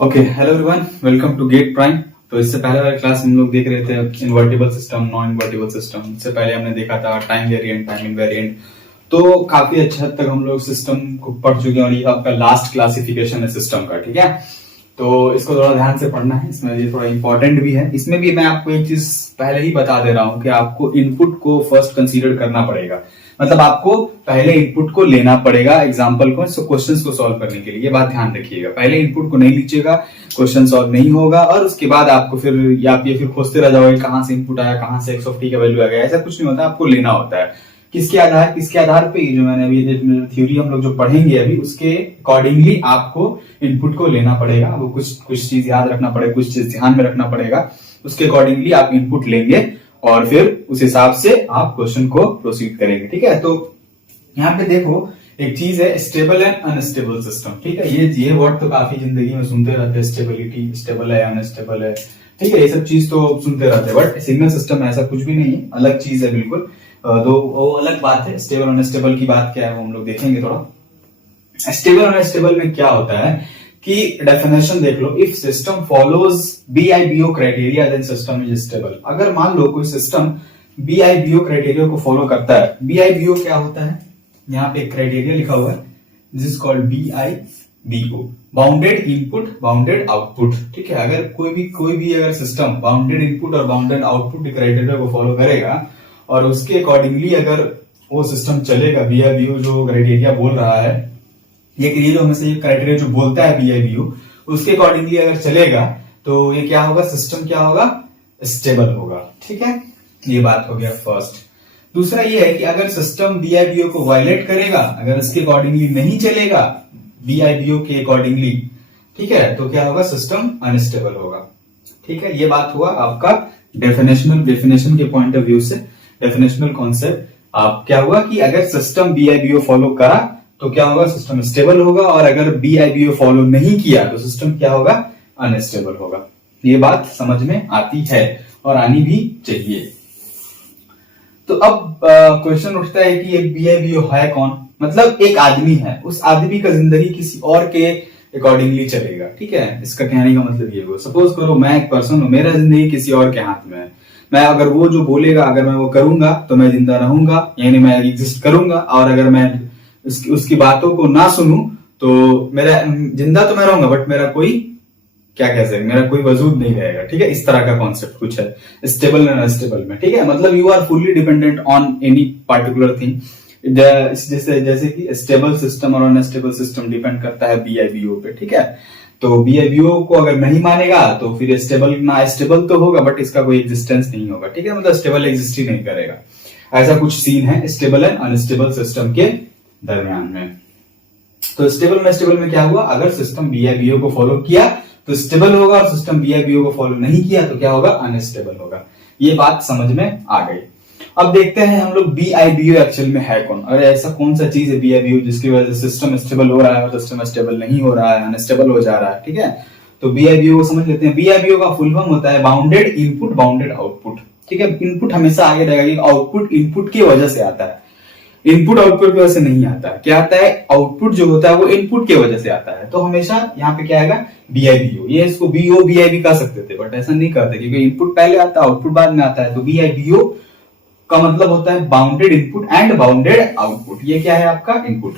Okay, hello everyone, welcome to Gate Prime. तो इससे पहले वाली क्लास हम लोग देख रहे थे invertible system, non invertible system. इससे पहले हमने देखा था टाइम वेरिएंट, टाइम इनवेरिएंट। तो काफी अच्छे हद तक हम लोग सिस्टम को पढ़ चुके हैं और ये आपका लास्ट क्लासिफिकेशन है सिस्टम का, ठीक है। तो इसको थोड़ा ध्यान से पढ़ना है, इसमें ये थोड़ा इंपॉर्टेंट भी है। इसमें भी मैं आपको एक चीज पहले ही बता दे रहा हूं कि आपको इनपुट को फर्स्ट कंसीडर करना पड़ेगा। मतलब आपको पहले इनपुट को लेना पड़ेगा एग्जाम्पल को, क्वेश्चंस को सॉल्व करने के लिए। ये बात ध्यान रखिएगा, पहले इनपुट को नहीं लीजिएगा, क्वेश्चन सॉल्व नहीं होगा और उसके बाद आपको फिर आप ये फिर खोजते रह जाओगे कहां से इनपुट आया, कहां से एक्स ऑफ टी का वैल्यू आ गया। ऐसा कुछ नहीं होता, आपको लेना होता है। किसके आधार पे? जो मैंने अभी थ्योरी हम लोग जो पढ़ेंगे अभी, उसके अकॉर्डिंगली आपको इनपुट को लेना पड़ेगा। वो कुछ चीज याद रखना पड़ेगा, कुछ चीज ध्यान में रखना पड़ेगा। उसके अकॉर्डिंगली आप इनपुट लेंगे और फिर उस हिसाब से आप क्वेश्चन को प्रोसीड करेंगे, ठीक है। तो यहाँ पे देखो, एक चीज है स्टेबल एंड अनस्टेबल सिस्टम, ठीक है। ये वर्ड तो काफी जिंदगी में सुनते रहते हैं, स्टेबिलिटी, स्टेबल है, अनस्टेबल है, ठीक है। ये सब चीज तो सुनते रहते हैं, बट सिग्नल सिस्टम ऐसा कुछ भी नहीं है, अलग चीज है बिल्कुल। तो वो अलग बात है। स्टेबल अनस्टेबल की बात क्या है वो हम लोग देखेंगे थोड़ा। स्टेबल अनस्टेबल में क्या होता है कि डेफिनेशन देख लो, if system follows BIBO criteria then system is stable. अगर मान लो कोई सिस्टम BIBO क्राइटेरिया को फॉलो करता है। BIBO क्या होता है? यहाँ पे एक क्राइटेरिया लिखा हुआ है, this is called BIBO, bounded input bounded output, ठीक है। अगर कोई भी अगर सिस्टम बाउंडेड इनपुट और बाउंडेड आउटपुट क्राइटेरिया को फॉलो करेगा और उसके अकॉर्डिंगली अगर वो सिस्टम चलेगा, BIBO जो क्राइटेरिया बोल रहा है, ये जो हमें से ये क्राइटेरिया जो बोलता है BIBO, उसके अकॉर्डिंगली अगर चलेगा तो ये क्या होगा? सिस्टम क्या होगा? स्टेबल होगा, ठीक है। ये बात हो गया फर्स्ट। दूसरा ये है कि अगर सिस्टम BIBO को वायलेट करेगा, अगर इसके अकॉर्डिंगली नहीं चलेगा BIBO के अकॉर्डिंगली, ठीक है, तो क्या होगा? सिस्टम अनस्टेबल होगा, ठीक है। ये बात हुआ आपका डेफिनेशन के पॉइंट ऑफ व्यू से, डेफिनेशनल कॉन्सेप्ट। आप क्या हुआ कि अगर सिस्टम BIBO फॉलो करा तो क्या होगा? सिस्टम स्टेबल होगा, और अगर BIBO फॉलो नहीं किया तो सिस्टम क्या होगा? अनस्टेबल होगा। ये बात समझ में आती है और आनी भी चाहिए। तो अब क्वेश्चन उठता है कि एक BIBO है कौन? मतलब एक आदमी है, उस आदमी का जिंदगी किसी और के अकॉर्डिंगली चलेगा, ठीक है। इसका कहने का मतलब ये हुआ, सपोज करो मैं एक पर्सन हूं, मेरा जिंदगी किसी और के हाथ में है। मैं अगर वो जो बोलेगा, अगर मैं वो करूंगा तो मैं जिंदा रहूंगा, यानी मैं एग्जिस्ट करूंगा। और अगर मैं उसकी बातों को ना सुनूं तो मेरा जिंदा तो मैं रहूंगा, बट मेरा कोई क्या कह सकते, मेरा कोई वजूद नहीं रहेगा, ठीक है। इस तरह का कॉन्सेप्ट कुछ है स्टेबल एंड अनस्टेबल में, ठीक है। मतलब you are fully dependent on any particular thing. जैसे कि स्टेबल सिस्टम और अनस्टेबल सिस्टम डिपेंड करता है BIBO पे, ठीक है। तो BIBO को अगर नहीं मानेगा तो फिर स्टेबल तो होगा, बट इसका कोई एग्जिस्टेंस नहीं होगा, ठीक है। मतलब स्टेबल एग्जिस्ट ही नहीं करेगा। ऐसा कुछ सीन है स्टेबल एंड अनस्टेबल सिस्टम के दरमियान में। तो स्टेबल अनस्टेबल में क्या हुआ? अगर सिस्टम BIBO को फॉलो किया तो स्टेबल होगा, और सिस्टम BIBO को फॉलो नहीं किया तो क्या होगा? अनस्टेबल होगा। ये बात समझ में आ गई। अब देखते हैं हम लोग BIBO एक्चुअल में है कौन, और ऐसा कौन सा चीज है BIBO जिसकी वजह से सिस्टम स्टेबल हो रहा है और सिस्टम स्टेबल नहीं हो रहा है, अनस्टेबल हो जा रहा है, ठीक है। तो BIBO को समझ लेते हैं। BIBO का फुल फॉर्म होता है बाउंडेड इनपुट बाउंडेड आउटपुट, ठीक है। इनपुट हमेशा आगे रहेगा, आउटपुट इनपुट की वजह से आता है, इनपुट आउटपुट की वजह से नहीं आता है। क्या आता है? आउटपुट जो होता है वो इनपुट की वजह से आता है। तो हमेशा यहाँ पे क्या आएगा? BIBO। ये इसको BO BIB कह सकते थे, बट ऐसा नहीं करते क्योंकि इनपुट पहले आता है, आउटपुट बाद में आता है। तो BIBO का मतलब होता है bounded input and bounded output. ये क्या है आपका? इनपुट,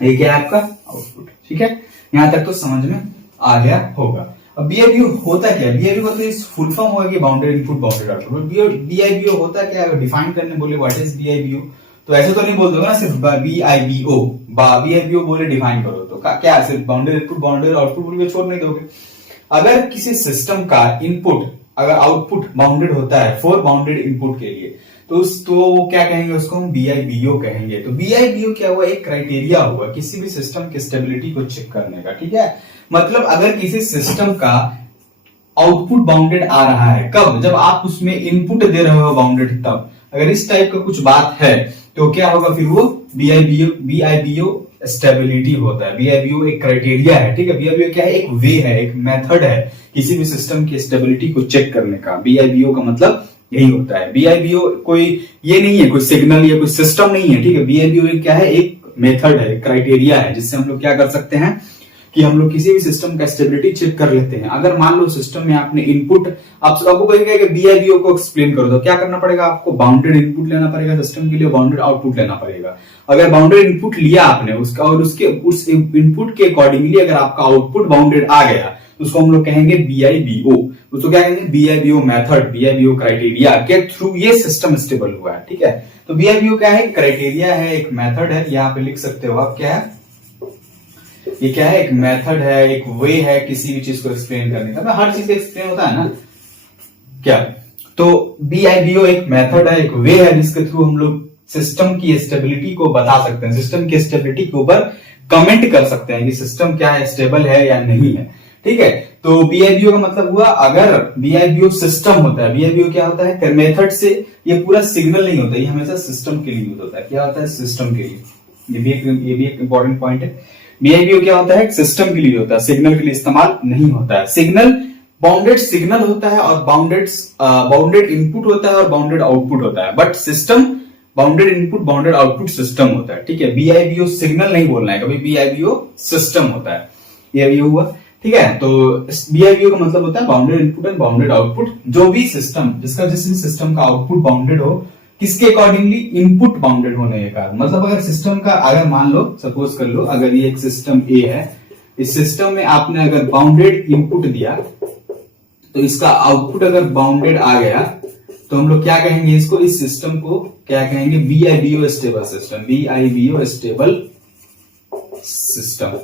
ये क्या है आपका? आउटपुट, ठीक है। यहां तक तो समझ में आ गया होगा। अब BIBO होता क्या है? BIBO का तो इस फुल फॉर्म होगा कि bounded input bounded output. BIBO होता क्या है? अगर डिफाइन करने बोले व्हाट इज BIBO, तो ऐसे तो नहीं बोल दोगे ना सिर्फ BIBO बोले डिफाइन करो, तो क्या सिर्फ बाउंडेड इनपुट बाउंडेड आउटपुट बोल के छोड़ नहीं दोगे? अगर किसी सिस्टम का इनपुट अगर आउटपुट बाउंडेड होता है फॉर बाउंडेड इनपुट के लिए, तो वो क्या कहेंगे? उसको हम BIBO कहेंगे। तो BIBO क्या हुआ? एक क्राइटेरिया हुआ किसी भी सिस्टम की स्टेबिलिटी को चेक करने का, ठीक है। मतलब अगर किसी सिस्टम का आउटपुट बाउंडेड आ रहा है, कब? जब आप उसमें इनपुट दे रहे हो बाउंडेड, तब। अगर इस टाइप का कुछ बात है तो क्या होगा? फिर वो BIBO स्टेबिलिटी होता है। BIBO एक क्राइटेरिया है, ठीक है। BIBO क्या है? एक वे है, एक मेथड है किसी भी सिस्टम की स्टेबिलिटी को चेक करने का। BIBO का मतलब यही होता है। BIBO कोई ये नहीं है, कोई सिग्नल या कोई सिस्टम नहीं है, ठीक है। BIBO क्या है? एक मेथड है, क्राइटेरिया है, जिससे हम लोग क्या कर सकते हैं? कि हम लोग किसी भी सिस्टम का स्टेबिलिटी चेक कर लेते हैं। अगर मान लो सिस्टम में आपने इनपुट, आपको कहेंगे कि बीआईबीओ को एक्सप्लेन कर दो, क्या करना पड़ेगा आपको? बाउंडेड इनपुट लेना पड़ेगा सिस्टम के लिए, बाउंडेड आउटपुट लेना पड़ेगा। अगर बाउंडेड इनपुट लिया आपने उसका और उस इनपुट के अकॉर्डिंगली अगर आपका आउटपुट बाउंडेड आ गया, उसको हम लोग कहेंगे बीआईबीओ। उसको क्या कहेंगे? बीआईबीओ मेथड, बीआईबीओ क्राइटेरिया के थ्रू ये सिस्टम स्टेबल हुआ है। ठीक है, तो बीआईबीओ क्या है? क्राइटेरिया है, एक मेथड है, यहाँ पे लिख सकते हो आप। क्या है ये? क्या है? एक मेथड है, एक वे है किसी भी चीज को एक्सप्लेन करने का। हर चीज एक्सप्लेन होता है ना क्या? तो बीआईबीओ एक मेथड है, एक वे है जिसके थ्रू हम लोग सिस्टम की स्टेबिलिटी को बता सकते हैं, सिस्टम की स्टेबिलिटी के ऊपर कमेंट कर सकते हैं कि सिस्टम क्या है, स्टेबल है या नहीं है। ठीक है, तो बीआईबीओ का मतलब हुआ, अगर बीआईबीओ सिस्टम होता है, बीआईबीओ क्या होता है? मेथड से ये पूरा सिग्नल नहीं होता, ये हमेशा सिस्टम के लिए यूज होता है। क्या होता है? सिस्टम के लिए। ये भी एक इंपॉर्टेंट पॉइंट है। बीआईबीओ क्या होता है? सिस्टम के लिए होता है, सिग्नल के लिए इस्तेमाल नहीं होता है। सिग्नल बाउंडेड सिग्नल होता है और बाउंडेड इनपुट होता है और बाउंडेड आउटपुट होता है, but system bounded input bounded output system होता है। ठीक है, बीआईबीओ सिग्नल नहीं बोलना है कभी, बीआईबीओ सिस्टम होता है। बीआईबीओ हुआ। ठीक है, तो बीआईबीओ का मतलब होता है bounded input and bounded output. जो भी सिस्टम, जिस सिस्टम का आउटपुट बाउंडेड हो, किसके अकॉर्डिंगली? इनपुट बाउंडेड होने के कारण। मतलब अगर सिस्टम का, अगर मान लो, सपोज कर लो, अगर ये एक सिस्टम ए है, इस सिस्टम में आपने अगर बाउंडेड इनपुट दिया तो इसका आउटपुट अगर बाउंडेड आ गया तो हम लोग क्या कहेंगे इसको? इस सिस्टम को क्या कहेंगे? BIBO stable system, BIBO stable system.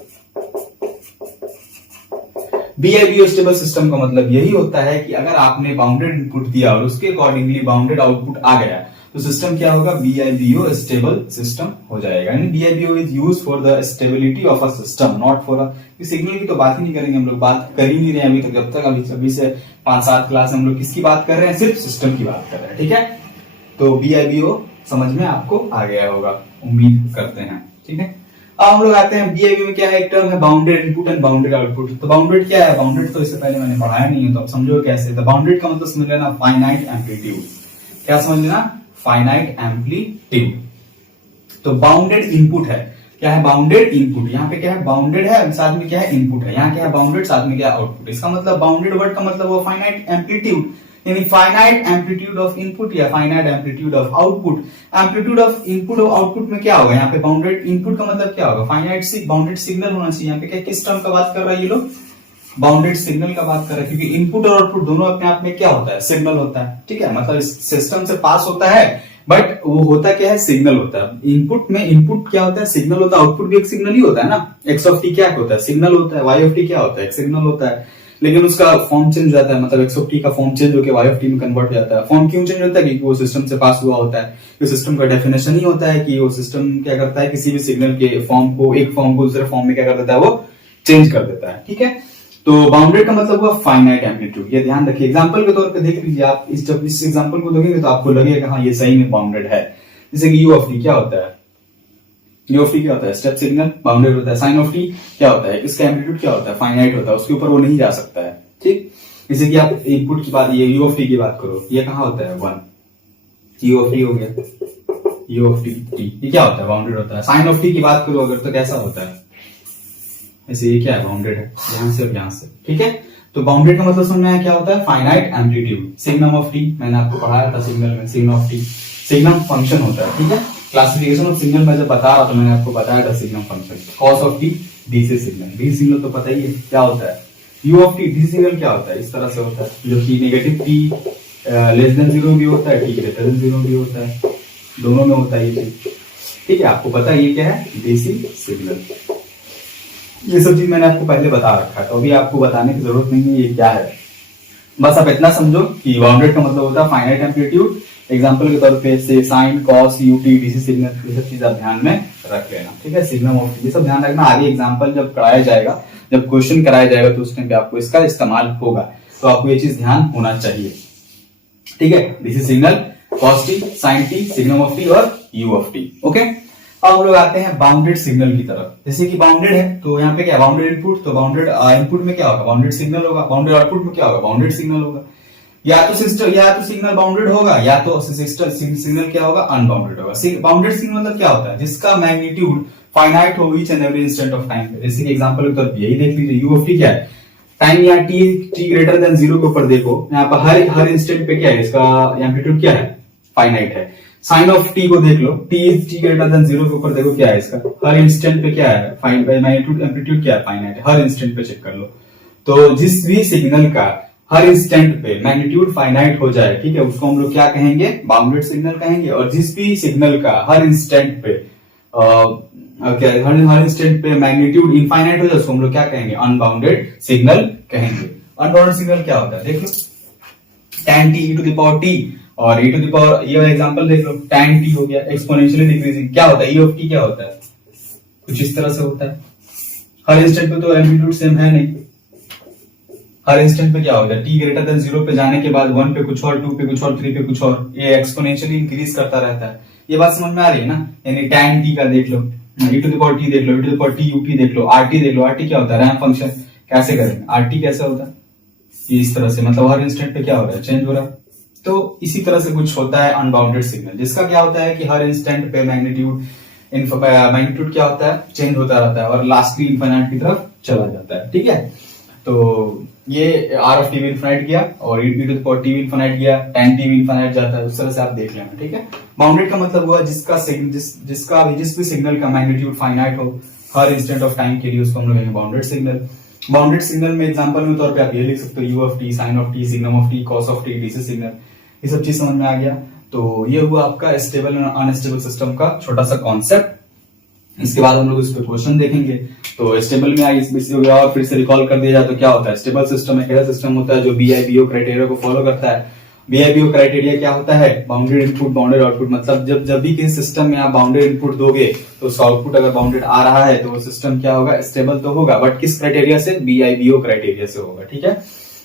BIBO stable system का मतलब यही होता है कि अगर आपने बाउंडेड इनपुट दिया और उसके अकॉर्डिंगली बाउंडेड आउटपुट आ गया तो सिस्टम क्या होगा? बीआईबीओ स्टेबल सिस्टम हो जाएगा। यानी BIBO is use for the stability of a system, not for a signal की तो बात ही नहीं करेंगे हम लोग, बात कर ही नहीं रहे अभी तक। जब तक अभी से 5-7 क्लास हम लोग किसकी बात कर रहे हैं? सिर्फ सिस्टम की बात कर रहे हैं। ठीक है, तो बीआईबीओ समझ में आपको आ गया होगा, उम्मीद करते हैं। ठीक है, अब हम लोग आते हैं बीआईबीओ में क्या है? एक टर्म है bounded input and bounded output. तो बाउंडेड क्या है? बाउंडेड तो इससे पहले मैंने पढ़ाया नहीं है, तो आप समझो कैसे। तो बाउंडेड का मतलब समझ लेना फाइनाइट एम्पलीट्यूड। क्या समझ लेना? Finite amplitude. तो बाउंडेड इनपुट है, क्या है? Bounded input. यहाँ पे क्या है? बाउंडेड है, साथ में क्या है? इनपुट है। यहाँ क्या है? बाउंडेड, साथ में क्या है? आउटपुट। इसका मतलब बाउंडेड वर्ड का मतलब वो फाइनाइट एम्पलीट्यूड, यानी फाइनाइट एम्पलीट्यूड ऑफ इनपुट या finite amplitude of output. Amplitude of input और आउटपुट में क्या होगा? यहाँ पे बाउंडेड इनपुट का मतलब क्या होगा? फाइनाइट बाउंडेड सिग्नल होना चाहिए। यहाँ पे क्या, किस टर्म का बात कर रहा है ये लोग? बाउंडेड सिग्नल का बात कर रहे हैं, क्योंकि इनपुट और आउटपुट दोनों अपने आप में क्या होता है? सिग्नल होता है। ठीक है, मतलब इस सिस्टम से पास होता है, बट वो होता क्या है? सिग्नल होता है। इनपुट में इनपुट क्या होता है? सिग्नल होता है। आउटपुट भी एक सिग्नल ही होता है ना। एक्स ऑफ टी क्या होता है? सिग्नल होता है। वाई ऑफ टी क्या होता है? एक सिग्नल होता है, लेकिन उसका फॉर्म चेंज हो जाता है। मतलब एक्स ऑफ टी का फॉर्म चेंज होकर वाई ऑफ टी में कन्वर्ट हो जाता है। फॉर्म क्यों चेंज होता है? क्योंकि वो सिस्टम से पास हुआ होता है। तो सिस्टम का डेफिनेशन ही होता है कि वो सिस्टम क्या करता है? किसी भी सिग्नल के फॉर्म को, एक फॉर्म को दूसरे फॉर्म में क्या कर देता है? वो चेंज कर देता है। ठीक है, तो बाउंडेड का मतलब हुआ फाइनाइट एम्पलीट्यूड। ये ध्यान रखिए, एग्जांपल के तौर पे देख लीजिए आप। जब इस एग्जांपल को देखेंगे तो आपको लगेगा हाँ ये सही में बाउंडेड है। जैसे कि यू ऑफ टी क्या होता है? यू ऑफ टी क्या होता है? स्टेप सिग्नल, बाउंडेड होता है। साइन ऑफ टी क्या होता है? इसका एम्पलीट्यूड क्या होता है? फाइनाइट होता है, उसके ऊपर वो नहीं जा सकता है। ठीक, जैसे कि आप इनपुट की बात, ये यू ऑफ टी की बात करो, ये कहाँ होता है? 1 यू ऑफ टी हो गया। यू ऑफ टी ये क्या होता है? बाउंडेड होता है। साइन ऑफ टी की बात करो अगर, तो कैसा होता है? ऐसे ये क्या है? बाउंडेड है, यहां से और यहां से। ठीक है, तो बाउंडेड का मतलब समझ में आया क्या होता है? Finite amplitude. Signum of T मैंने आपको पढ़ाया था सिग्नल में, signum of t signum function होता है। ठीक है, क्लासिफिकेशन ऑफ सिग्नल में जब बता रहा था मैंने आपको बताया था signum function. Cos of t DC signal, DC signal तो पता ही है क्या होता है। You of t DC signal क्या होता है? इस तरह से होता है, जो कि नेगेटिव टी लेस देन 0 भी होता है, टी ग्रेटर देन 0 भी होता है, दोनों में होता है ये चीज। ठीक है, आपको पता है ये क्या है? DC signal. ये सब चीज मैंने आपको पहले बता रखा है, तो अभी आपको बताने की जरूरत नहीं है ये क्या है। बस आप इतना समझो कि बाउंडेड का मतलब होता है फाइनाइट एम्पलीट्यूड। एग्जांपल के तौर पे से sine, cos, u t, DC signal, ये सब चीज आप ध्यान में रख लेना। ठीक है, सिग्नम ऑफ ये सब ध्यान रखना। आगे एग्जांपल जब कराया जाएगा, जब क्वेश्चन कराया जाएगा तो उस टाइम पे आपको इसका इस्तेमाल होगा, तो आपको ये चीज ध्यान होना चाहिए। ठीक है, DC signal, cos t, sine t, signum of t और यू ऑफ टी। ओके, अब हम लोग आते हैं बाउंडेड सिग्नल की तरफ। जैसे कि बाउंडेड है तो यहाँ पे क्या? बाउंडेड इनपुट, तो बाउंडेड इनपुट में क्या होगा? बाउंडेड सिग्नल होगा। बाउंडेड आउटपुट में क्या होगा? बाउंडेड सिग्नल होगा। या तो सिग्नल बाउंडेड होगा, या तो सिग्नल क्या होगा? अनबाउंडेड होगा। बाउंडेड सिग्नल मतलब क्या होता है? जिसका मैग्नीट्यूड फाइनाइट हो each and every instant of time पे। जैसे कि एग्जांपल के तौर पर यही देख लीजिए, यू ऑफ टी क्या है, टाइम या टी ग्रेटर देन 0 के ऊपर देखो, यहाँ पर हर इंस्टेंट पे क्या है, इसका एम्पलीट्यूड क्या है, फाइनाइट है। साइन ऑफ टी को देख लो, टी ग्रेटर देन 0 के ऊपर देखो क्या है, इसका हर इंस्टेंट पे क्या है, मैग्नीट्यूड एम्पलीट्यूड क्या है, फाइनाइट है। हर इंस्टेंट पे चेक कर लो। तो जिस भी सिग्नल का हर इंस्टेंट पे मैग्नीट्यूड फाइनाइट हो जाए, ठीक है, उसको हम लोग क्या कहेंगे, बाउंडेड सिग्नल कहेंगे। और जिस भी सिग्नल का हर इंस्टेंट पे हर इंस्टेंट पे मैग्नीट्यूड इनफाइनाइट हो जाए, उसको हम लोग क्या कहेंगे, अनबाउंडेड सिग्नल कहेंगे। अनबाउंडेड सिग्नल क्या होता है, देख लो, tan t e to the power t और e to the power, ये एग्जांपल देख लो, tan t हो गया, एक्सपोनेंशियली डिक्रीजिंग, क्या होता है, e of t क्या होता है, कुछ इस तरह से होता है। हर इंस्टेंट पे तो एम्पलीट्यूड सेम है नहीं, हर इंस्टेंट पे क्या होता है, t ग्रेटर देन 0 पे जाने के बाद 1 पे कुछ और, 2 पे कुछ और, 3 पे कुछ और, ये एक्सपोनेंशियली इंक्रीज करता रहता है। ये बात समझ में आ रही है ना। यानी tan t का देख लो, e to the power t देख लो, e to the power t ut देख लो, rt देख लो, rt क्या होता है, रैंप फंक्शन। कैसे करेंगे, rt कैसे होता है, इस तरह से, मतलब हर इंस्टेंट पे क्या हो रहा है, चेंज हो रहा है। तो इसी तरह से कुछ होता है अनबाउंडेड सिग्नल, जिसका क्या होता है कि हर इंस्टेंट पे मैग्नीट्यूड क्या होता है, चेंज होता रहता है और लास्टली इनफाइनाइट की तरफ चला जाता है, ठीक है। तो ये आर ऑफ टी भी इनफाइनाइट गया और ई टू द पावर टी भी इनफाइनाइट गया, tan t भी इनफाइनाइट जाता है, उस तरह से आप देख लेना, ठीक है। बाउंडेड का मतलब हुआ जिस भी सिग्नल का मैग्नीट्यूड फाइनाइट हो हर इंस्टेंट ऑफ टाइम के लिए, उसको हम लोग कहेंगे बाउंडेड सिग्नल। बाउंडेड सिग्नल में एग्जांपल में तौर पे आप ये लिख सकते हो, u of t, sine of t, signum of t, cos of t, DC signal, ये सब चीज समझ में आ गया। तो ये हुआ आपका स्टेबल और अनस्टेबल सिस्टम का छोटा सा कॉन्सेप्ट। इसके बाद हम लोग इस पे क्वेश्चन देखेंगे। तो स्टेबल में आई और फिर से रिकॉल कर दिया जाए तो क्या होता है, स्टेबल सिस्टम एक ऐसा सिस्टम होता है जो BIBO क्राइटेरिया को फॉलो करता है। BIBO क्राइटेरिया क्या होता है, बाउंडेड इनपुट बाउंडेड आउटपुट, मतलब जब भी किसी सिस्टम में आप बाउंडेड इनपुट दोगे तो उसका आउटपुट अगर बाउंडेड आ रहा है तो वो सिस्टम क्या होगा, स्टेबल तो होगा, बट किस क्राइटेरिया से, BIBO क्राइटेरिया से होगा, ठीक है।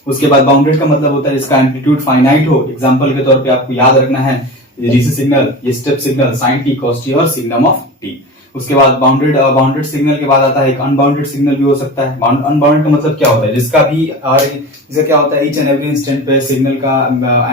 उसके बाद बाउंडेड का मतलब होता है जिसका एम्पलीट्यूड फाइनाइट हो। एग्जांपल के तौर पे आपको याद रखना है, डीसी सिग्नल, ये step signal, sine t, cos t और सिग्नम ऑफ टी। उसके बाद बाउंडेड सिग्नल के बाद आता है एक अनबाउंडेड सिग्नल भी हो सकता है। अनबाउंडेड का मतलब क्या होता है, जिसका क्या होता है, ईच एंड एवरी इंस्टेंट पे सिग्नल का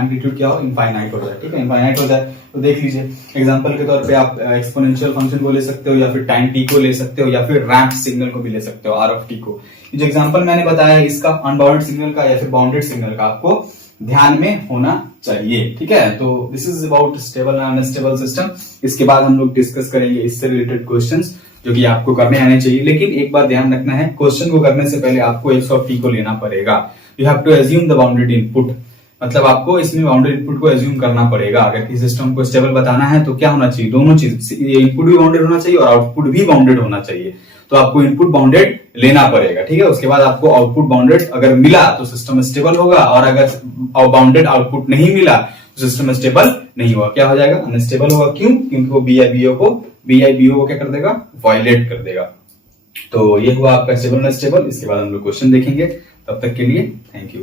एम्पलीट्यूड क्या हो, इनफाइनाइट होता है, ठीक है, इनफाइनाइट होता है। तो देख लीजिए एग्जांपल के तौर पे आप एक्सपोनेंशियल फंक्शन को ले सकते हो, या फिर टाइम टी को ले सकते हो, या फिर रैंप सिग्नल को भी ले सकते हो, आर ऑफ टी को। जो एग्जांपल मैंने बताया इसका अनबाउंडेड सिग्नल का या फिर बाउंडेड सिग्नल का आपको ध्यान में होना चाहिए, ठीक है। तो this is about stable and unstable system. इसके बाद हम लोग डिस्कस करेंगे इससे रिलेटेड क्वेश्चंस जो कि आपको करने आने चाहिए। लेकिन एक बात ध्यान रखना है, क्वेश्चन को करने से पहले आपको x ऑफ t को लेना पड़ेगा। You have to assume the bounded input, मतलब आपको इसमें बाउंडेड इनपुट को एज्यूम करना पड़ेगा। अगर किसी सिस्टम को स्टेबल बताना है तो क्या होना चाहिए, दोनों चीज, इनपुट भी बाउंडेड होना चाहिए और आउटपुट भी बाउंडेड होना चाहिए। तो आपको इनपुट बाउंडेड लेना पड़ेगा, ठीक है। उसके बाद आपको आउटपुट बाउंडेड अगर मिला तो सिस्टम स्टेबल होगा, और अगर बाउंडेड आउटपुट नहीं मिला तो सिस्टम स्टेबल नहीं होगा, क्या हो जाएगा, अनस्टेबल होगा। क्यों, क्योंकि वो BIBO को क्या कर देगा, वायलेट कर देगा। तो ये हुआ आपका स्टेबल अनस्टेबल। इसके बाद हम लोग क्वेश्चन देखेंगे, तब तक के लिए थैंक यू।